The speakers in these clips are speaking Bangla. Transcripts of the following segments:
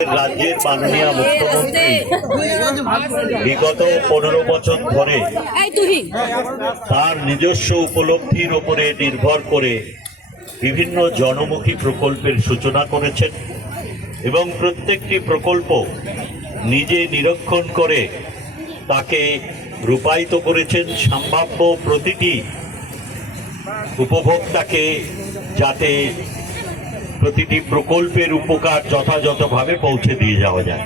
রাজ্যের মাননীয় মুখ্যমন্ত্রী বিগত 15 বছর ধরে তার নিজস্ব উপলব্ধির উপরে নির্ভর করে বিভিন্ন জনমুখী প্রকল্পের সূচনা করেছেন এবং প্রত্যেকটি প্রকল্প নিজে নিরীক্ষণ করে তাকে রূপায়িত করেছেন সম্ভাব্য প্রতিটি উপভোক্তাকে, যাতে প্রতিটি প্রকল্পের উপকার যথাযথভাবে পৌঁছে দিয়ে যাওয়া যায়।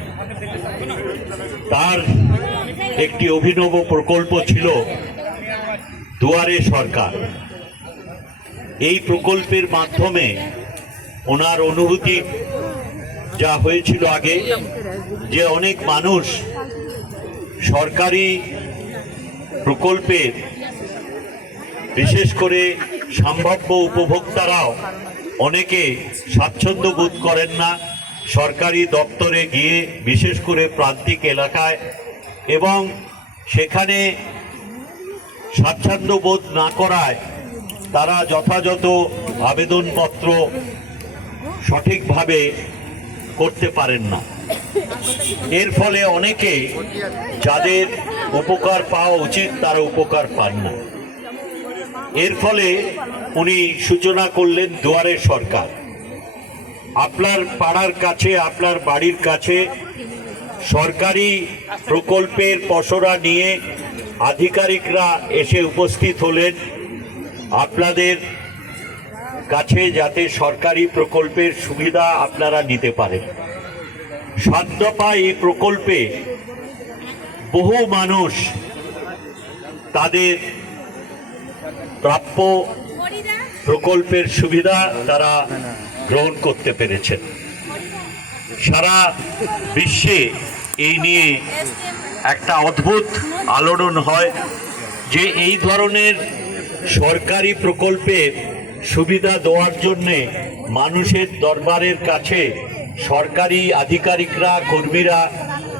তার একটি অভিনব প্রকল্প ছিল দুয়ারে সরকার। এই প্রকল্পের মাধ্যমে ওনার অনুভূতি যা হয়েছিল আগে, যে অনেক মানুষ সরকারি প্রকল্পের, বিশেষ করে সম্ভাব্য উপভোক্তারাও অনেকে স্বাচ্ছন্দ্য বোধ করেন না সরকারি দপ্তরে গিয়ে, বিশেষ করে প্রান্তিক এলাকায়, এবং সেখানে স্বাচ্ছন্দ্য বোধ না করায় তারা যথাযথ আবেদনপত্র সঠিকভাবে করতে পারেন না। এর ফলে অনেকে যাদের উপকার পাওয়া উচিত তারা উপকার পান না। এর ফলে উনি সূচনা করলেন দুয়ারে সরকার। আপনার পাড়ার কাছে, আপনার বাড়ির কাছে সরকারি প্রকল্পের পসরা নিয়ে আধিকারিকরা এসে উপস্থিত হলেন আপনাদের কাছে, যাতে সরকারি প্রকল্পের সুবিধা আপনারা নিতে পারেন। সাধ্যপা এই প্রকল্পে বহু মানুষ তাদের প্রাপ্য প্রকল্পের সুবিধা তারা গ্রহণ করতে পেরেছেন। সারা বিশ্বে এই নিয়ে একটা অদ্ভুত আলোড়ন হয় যে এই ধরনের সরকারি প্রকল্পের সুবিধা দেওয়ার জন্যে মানুষের দরবারের কাছে সরকারি আধিকারিকরা, কর্মীরা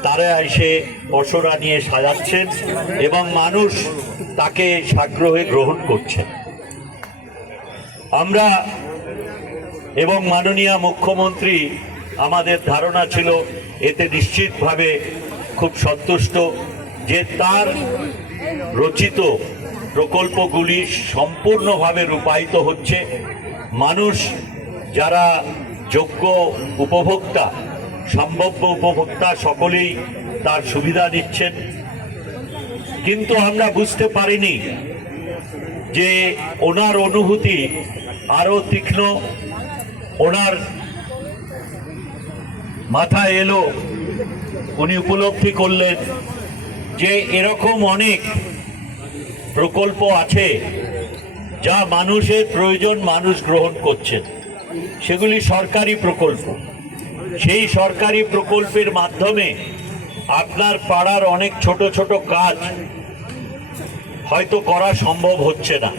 তারা এসে পসরা নিয়ে সাজাচ্ছেন এবং মানুষ তাকে সাগ্রহে গ্রহণ করছেন। আমরা এবং মাননীয় মুখ্যমন্ত্রী, আমাদের ধারণা ছিল এতে নিশ্চিতভাবে খুব সন্তুষ্ট যে তার রচিত প্রকল্পগুলি সম্পূর্ণভাবে রূপায়িত হচ্ছে। মানুষ যারা যোগ্য উপভোক্তা, সম্ভাব্য উপভোক্তা, সকলেই তার সুবিধা নিচ্ছেন। কিন্তু আমরা বুঝতে পারিনি যে ওনার অনুভূতি আরো তীক্ষ্ণ। ওনার মাথায় এলো, উনি উপলব্ধি করলেন যে এরকম অনেক প্রকল্প আছে যা মানুষের প্রয়োজন মানুষ গ্রহণ করছেন, সেগুলি সরকারি প্রকল্প। সেই সরকারি প্রকল্পের মাধ্যমে আপনার পাড়ার অনেক ছোট ছোট কাজ হয়তো করা সম্ভব হচ্ছে না।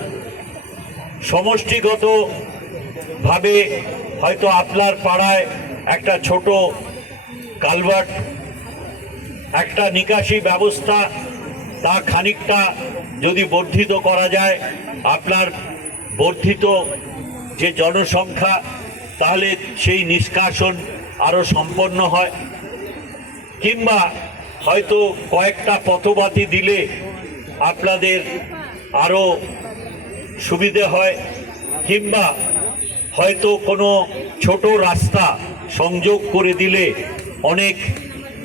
সমষ্টিগতভাবে হয়তো আপনার পাড়ায় একটা ছোট কালভার্ট, একটা নিকাশি ব্যবস্থা, তা খানিকটা যদি বর্ধিত করা যায়, আপনার বর্ধিত যে জনসংখ্যা, তাহলে সেই নিষ্কাশন আরো সম্পন্ন হয়। কিংবা হয়তো কয়েকটা পথবাতি দিলে আপনাদের আরো সুবিধে হয়। কিংবা হয়তো কোনো ছোট রাস্তা সংযোগ করে দিলে অনেক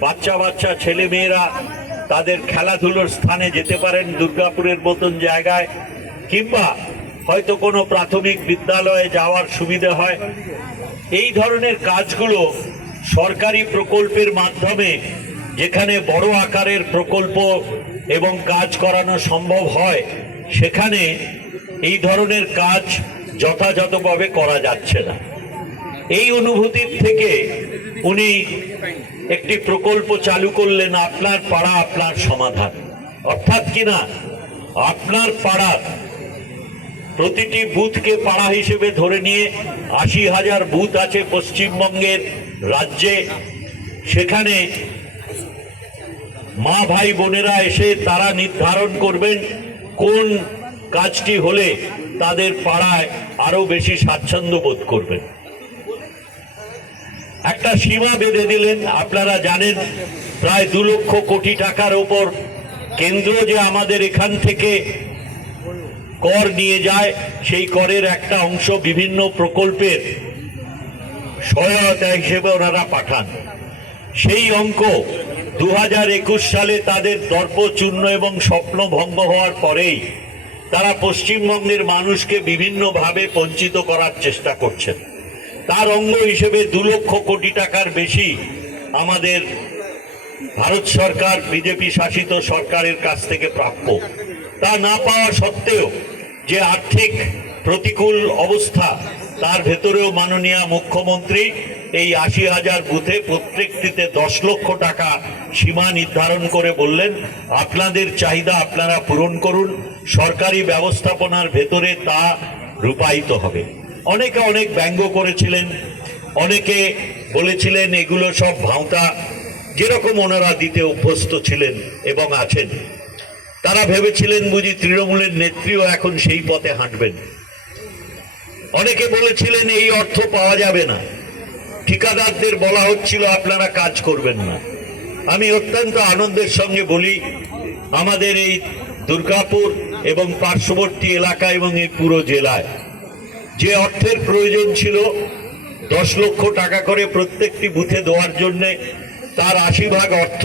বাচ্চা ছেলেমেয়েরা তাদের খেলাধুলোর স্থানে যেতে পারেন, দুর্গাপুরের মতন জায়গায়। কিংবা হয়তো কোনো প্রাথমিক বিদ্যালয়ে যাওয়ার সুবিধা হয়। এই ধরনের কাজগুলো সরকারি প্রকল্পের মাধ্যমে, যেখানে বড় আকারের প্রকল্প এবং কাজ করানো সম্ভব হয়, সেখানে এই ধরনের কাজ যথাযথভাবে করা যাচ্ছে না। এই অনুভূতির থেকে উনি একটি প্রকল্প চালু করলেন, আপনার পাড়া আপনার সমাধান। অর্থাৎ কিনা আপনার পাড়ার প্রতিটি বুথকে পাড়া হিসেবে ধরে নিয়ে ৮০,০০০ বুথ আছে পশ্চিমবঙ্গের রাজ্যে। সেখানে মা ভাই বোনেরা এসে তারা নির্ধারণ করবেন কোন কাজটি হলে তাদের পাড়ায় আরো বেশি স্বাচ্ছন্দ্য বোধ করবেন। একটা সীমা বেঁধে দিলেন। আপনারা জানেন প্রায় 2 লক্ষ কোটি টাকার ওপর কেন্দ্র যে আমাদের এখান থেকে কর নিয়ে যায়, সেই করের একটা অংশ বিভিন্ন প্রকল্পের সহায়তা হিসেবে ওনারা পাঠান। সেই অঙ্ক 2021 সালে তাদের দর্পচূর্ণ এবং স্বপ্ন ভঙ্গ হওয়ার পরেই তারা পশ্চিমবঙ্গের মানুষকে বিভিন্নভাবে বঞ্চিত করার চেষ্টা করছেন। তার অঙ্গ হিসেবে 2 লক্ষ কোটি টাকার বেশি আমাদের ভারত সরকার, বিজেপি শাসিত সরকারের কাছ থেকে প্রাপ্য। তা না পাওয়া সত্ত্বেও যে আর্থিক প্রতিকূল অবস্থা, তার ভেতরেও মাননীয় মুখ্যমন্ত্রী এই 80,000 বুথে প্রত্যেকটিতে 10 লক্ষ টাকা সীমা নির্ধারণ করে বললেন, আপনাদের চাহিদা আপনারা পূরণ করুন, সরকারি ব্যবস্থাপনার ভেতরে তা রূপায়িত হবে। অনেকে অনেক ব্যঙ্গ করেছিলেন, অনেকে বলেছিলেন এগুলো সব ভাঁওতা, যেরকম ওনারা দিতে অভ্যস্ত ছিলেন এবং আছেন। তারা ভেবেছিলেন বুঝি তৃণমূলের নেত্রীও এখন সেই পথে হাঁটবেন। অনেকে বলেছিলেন এই অর্থ পাওয়া যাবে না, ঠিকাদারদের বলা হচ্ছিল আপনারা কাজ করবেন না। আমি অত্যন্ত আনন্দের সঙ্গে বলি, আমাদের এই দুর্গাপুর এবং পার্শ্ববর্তী এলাকা এবং এই পুরো জেলায় যে অর্থের প্রয়োজন ছিল 10 লক্ষ টাকা করে প্রত্যেকটি বুথে দেওয়ার জন্য, তার 80 ভাগ অর্থ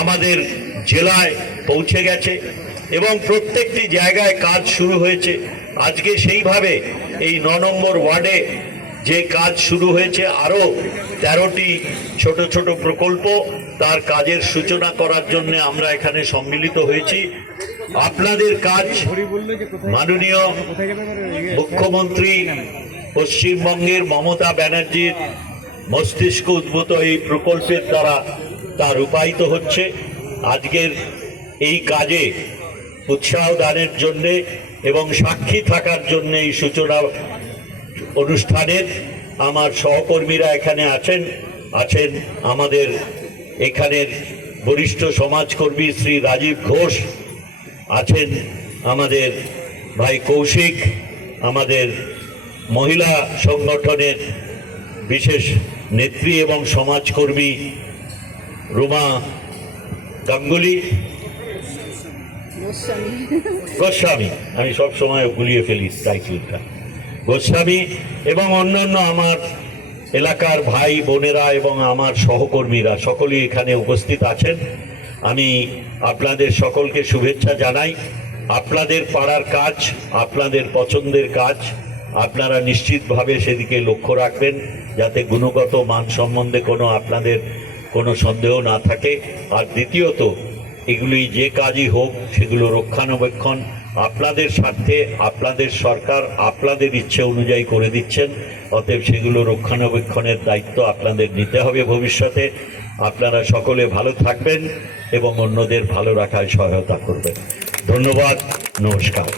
আমাদের জেলায় পৌঁছে গেছে এবং প্রত্যেকটি জায়গায় কাজ শুরু হয়েছে। আজকে সেইভাবে এই 9 নম্বর ওয়ার্ডে যে কাজ শুরু হয়েছে, আরও 13টি ছোট ছোট প্রকল্প, তার কাজের সূচনা করার জন্য আমরা এখানে সম্মিলিত হয়েছি। আপনাদের কাজ মাননীয় মুখ্যমন্ত্রী পশ্চিমবঙ্গের মমতা ব্যানার্জির মস্তিষ্ক উদ্ভূত এই প্রকল্পের দ্বারা তা রূপায়িত হচ্ছে। আজকের এই কাজে উৎসাহ দানের জন্যে এবং সাক্ষী থাকার জন্য এই সূচনা অনুষ্ঠানের আমার সহকর্মীরা এখানে আছেন আমাদের এখানের বরিষ্ঠ সমাজকর্মী শ্রী রাজীব ঘোষ আছেন, আমাদের ভাই কৌশিক, আমাদের মহিলা সংগঠনের বিশেষ নেত্রী এবং সমাজকর্মী রুমা গাঙ্গুলি গোস্বামী, আমি সব সময় গুলিয়ে ফেলি টাইটেলটা, গোস্বামী এবং অন্যান্য আমার এলাকার ভাই বোনেরা এবং আমার সহকর্মীরা সকলেই এখানে উপস্থিত আছেন। আমি আপনাদের সকলকে শুভেচ্ছা জানাই। আপনাদের পাড়ার কাজ, আপনাদের পছন্দের কাজ, আপনারা নিশ্চিতভাবে সেদিকে লক্ষ্য রাখবেন যাতে গুণগত মান সম্বন্ধে আপনাদের কোনো সন্দেহ না থাকে। আর দ্বিতীয়ত, এগুলি যে কাজই হোক সেগুলো রক্ষণাবেক্ষণ আপনাদের স্বার্থে, আপনাদের সরকার আপনাদের ইচ্ছে অনুযায়ী করে দিচ্ছেন, অতএব সেগুলো রক্ষণাবেক্ষণের দায়িত্ব আপনাদের নিতে হবে ভবিষ্যতে। আপনারা সকলে ভালো থাকবেন এবং অন্যদের ভালো রাখায় সহায়তা করবেন। ধন্যবাদ, নমস্কার।